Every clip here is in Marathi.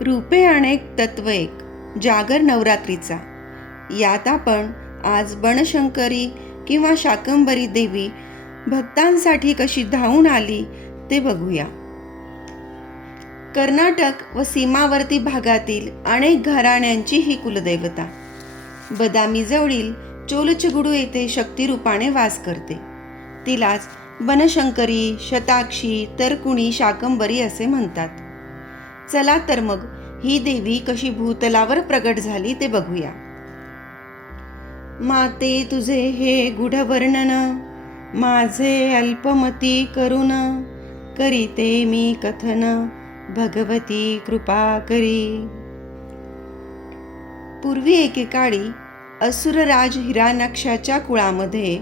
रूपे अनेक तत्व एक जागर नवरात्रीचा. यात आपण आज बनशंकरी किंवा शाकंबरी देवी भक्तांसाठी कशी धावून आली ते बघूया. कर्नाटक व सीमावर्ती भागातील अनेक घराण्यांची ही कुलदैवता. बदामीजवळील चोलचगुडू येथे शक्तिरूपाने वास करते. तिलाच बनशंकरी शताक्षी तरकुणी शाकंबरी असे म्हणतात. चला तर मग ही देवी कशी भूतलावर प्रगट झाली ते बघूया. माते तुझे हे गुढ वर्णन माझे अल्पमती करून करीते मी कथन भगवती कृपा करी. पूर्वी एकेकाळी असुरराज हिरानक्षाच्या कुळामध्ये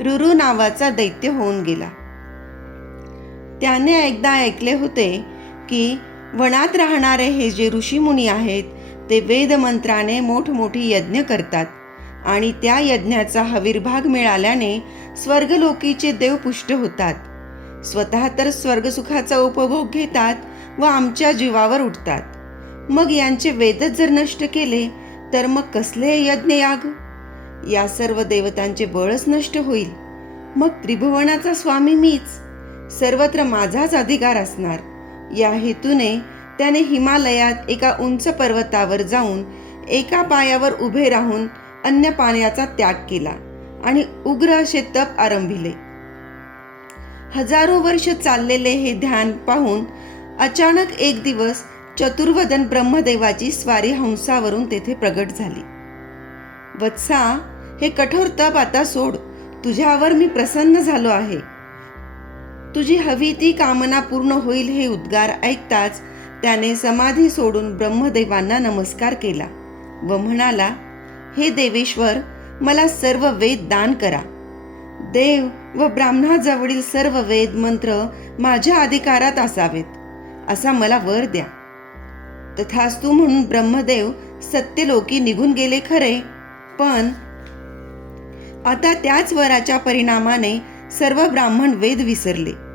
रुरु नावाचा दैत्य होऊन गेला. त्याने एकदा ऐकले होते की वनात राहणारे हे जे ऋषीमुनी आहेत ते वेदमंत्राने मोठमोठी यज्ञ करतात आणि त्या यज्ञाचा हविर्भाग मिळाल्याने स्वर्गलोकीचे देव पुष्ट होतात. स्वतः तर स्वर्गसुखाचा उपभोग घेतात व आमच्या जीवावर उठतात. मग यांचे वेदच जर नष्ट केले तर मग कसले यज्ञ याग या सर्व देवतांचे बळच नष्ट होईल. मग त्रिभुवनाचा स्वामी मीच. सर्वत्र माझाच अधिकार असणार. या हेतूने त्याने हिमालयात एका उंच पर्वतावर जाऊन एका पायावर उभे राहून अन्य पाण्याचा त्याग केला आणि उग्र असे तप आरंभिले. हजारो वर्ष चाललेले हे ध्यान पाहून अचानक एक दिवस चतुर्वदन ब्रह्मदेवाची स्वारी हंसावरून तेथे प्रगट झाली. वत्सा हे कठोर तप आता सोड. तुझ्यावर मी प्रसन्न झालो आहे. तुझी हवी ती कामना पूर्ण होईल हे उद्गार ऐकताच त्याने समाधी सोडून ब्रह्मदेवांना नमस्कार केला व म्हणाला हे देवेश्वर मला सर्व वेद दान करा. देव व ब्राह्मणाजवळील सर्व वेद मंत्र माझ्या अधिकारात असावेत असा मला वर द्या. तथास्तू म्हणून ब्रह्मदेव सत्यलोकी निघून गेले खरे. पण आता त्याच वराच्या परिणामाने सर्व ब्राह्मण वेद विसरले.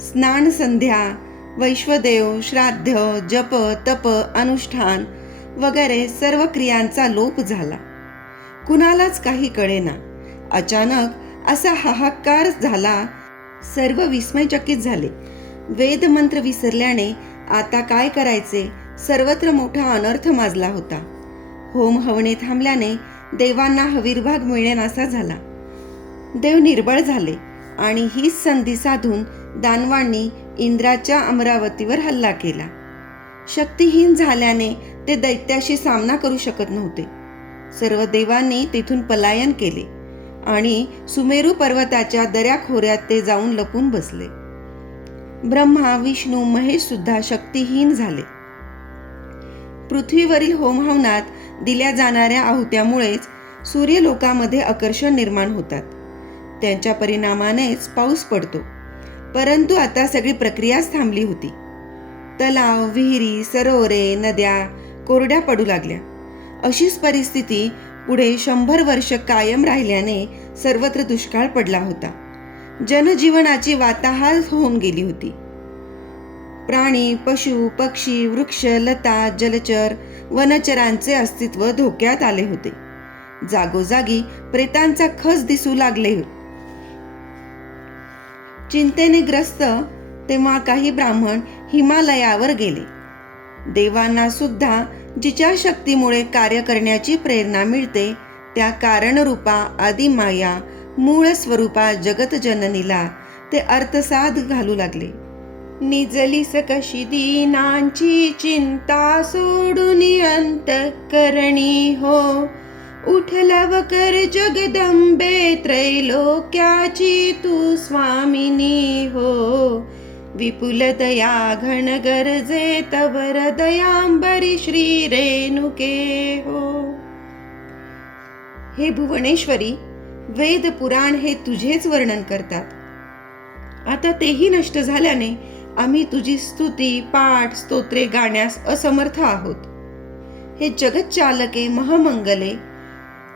स्नान संध्या वैश्वदेव श्राद्ध जप तप अनुष्ठान वगैरे सर्व क्रियांचा लोप झाला. कुणालाच काही कळेना. अचानक असा हाहाकार झाला सर्व विस्मयचकित झाले. वेद मंत्र विसरल्याने आता काय करायचे? सर्वत्र मोठा अनर्थ माजला होता. होम हवणे थांबल्याने देवांना हवीरभाग मिळेनासा झाला. देव निर्बळ झाले आणि हीच संधी साधून दानवांनी इंद्राच्या अमरावतीवर हल्ला केला. शक्तिहीन झाल्याने ते दैत्याशी सामना करू शकत नव्हते. सर्व देवांनी तिथून पलायन केले आणि सुमेरू पर्वताच्या दऱ्याखोऱ्यात ते जाऊन लपून बसले. ब्रह्मा विष्णू महेश सुद्धा शक्तिहीन झाले. पृथ्वीवरील होमहवनात दिल्या जाणाऱ्या आहुत्यामुळेच सूर्यलोकामध्ये आकर्षण निर्माण होतात. त्यांच्या परिणामानेच पाऊस पडतो. परंतु आता सगळी प्रक्रियाच थांबली होती. तलाव विहिरी सरोवरे नद्या कोरड्या पडू लागल्या. अशीच परिस्थिती पुढे शंभर वर्ष कायम राहिल्याने सर्वत्र दुष्काळ पडला होता. जनजीवनाची वाताहाल होऊन गेली होती. प्राणी पशु पक्षी वृक्ष लता जलचर वनचरांचे अस्तित्व धोक्यात आले होते. जागोजागी प्रेतांचा खस दिसू लागले होते चिंतेने ग्रस्त तेव्हा काही ब्राह्मण हिमालयावर गेले. देवांना सुद्धा जिच्या शक्तीमुळे कार्य करण्याची प्रेरणा मिळते त्या कारणरूपा आदिमाया मूळ स्वरूपा जगतजननीला ते अर्थसाध घालू लागले. निजलीस कशी दीनांची चिंता सोडून अंत करणी हो उठलवकर जगदंबे त्रैलोक्याची तू स्वामिनी हो. विपुल दया घन गरजे तवर दयांबरी श्री रेणुके हो. हे भुवनेश्वरी वेद पुराण हे तुझेच वर्णन करतात. आता तेही नष्ट झाल्याने आम्ही तुझी स्तुती पाठ स्तोत्रे गाण्यास असमर्थ आहोत. हे जगत चालके महामंगले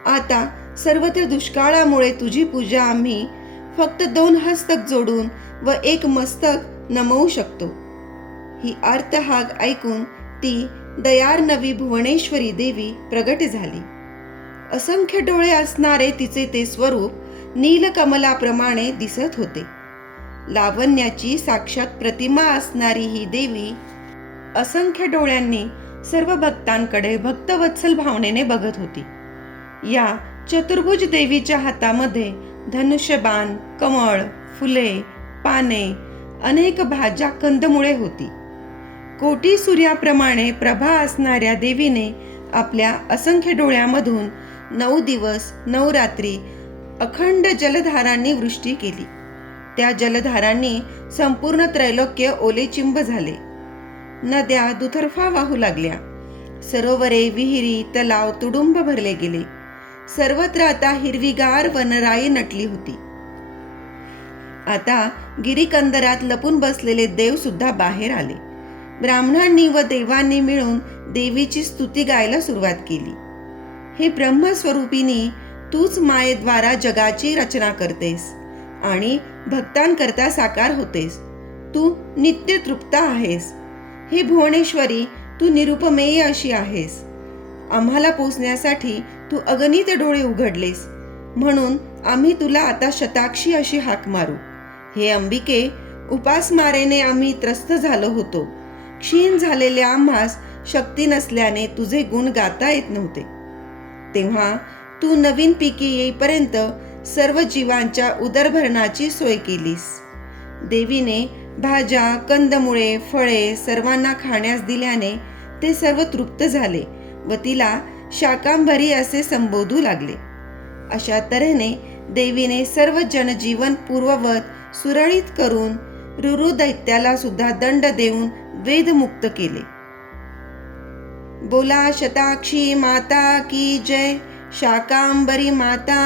आता सर्वत्र दुष्काळामुळे तुझी पूजा आम्ही फक्त दोन हस्तक जोडून व एक मस्तक नमवू शकतो. ही अर्थहाग ऐकून ती दयार्नवी भुवनेश्वरी देवी प्रगट झाली. असंख्य डोळे असणारे तिचे ते स्वरूप नीलकमलाप्रमाणे दिसत होते. लावण्याची साक्षात प्रतिमा असणारी ही देवी असंख्य डोळ्यांनी सर्व भक्तांकडे भक्तवत्सल भावनेने बघत होती. या चतुर्भुज देवीच्या हातामध्ये धनुष्यबाण कमळ फुले पाने अनेक भाज्या कंदमुळे होती. कोटी सूर्याप्रमाणे प्रभा असणाऱ्या देवीने आपल्या असंख्य डोळ्यामधून नऊ दिवस नऊ रात्री अखंड जलधारांनी वृष्टी केली. त्या जलधारांनी संपूर्ण त्रैलोक्य ओलेचिंब झाले. नद्या दुतर्फा वाहू लागल्या. सरोवरे विहिरी तलाव तुडुंब भरले गेले. सर्वत्र आता हिरवीगार वनराई नटली होती. आता गिरीकंदरात लपून बसलेले देव सुद्धा बाहेर आले. ब्राह्मणांनी व देवांनी मिळून देवीची स्तुती गायला सुरुवात केली. हे ब्रह्मस्वरूपिणी तूच मायेद्वारा जगाची रचना करतेस आणि भक्तांकरता साकार होतेस. तू नित्य तृप्त आहेस. हे भुवनेश्वरी तू निरुपमेय अशी आहेस. आम्हाला पोचण्यासाठी तू अगणित डोळे उघडलेस. म्हणून आम्ही तुला आता शताक्षी अशी हाक मारू. हे अंबिके उपासमारेने आम्ही त्रस्त झालो होतो. क्षीण झालेल्या आम्हास शक्ती नसल्याने तुझे गुण गाता येत नव्हते. तेव्हा तू नवीन पिके येईपर्यंत सर्व जीवांच्या उदरभरणाची सोय केलीस. देवीने भाज्या कंदमुळे फळे सर्वांना खाण्यास दिल्याने ते सर्व तृप्त झाले. व तिला शाकांभरी असे संबोधू लागले. अशा तऱ्हेने देवीने सर्व जनजीवन पूर्ववत सुरळीत करून रुरु दैत्याला सुद्धा दंड देऊन वेदमुक्त केले. बोला शताक्षी माता की जय शाकांबरी माता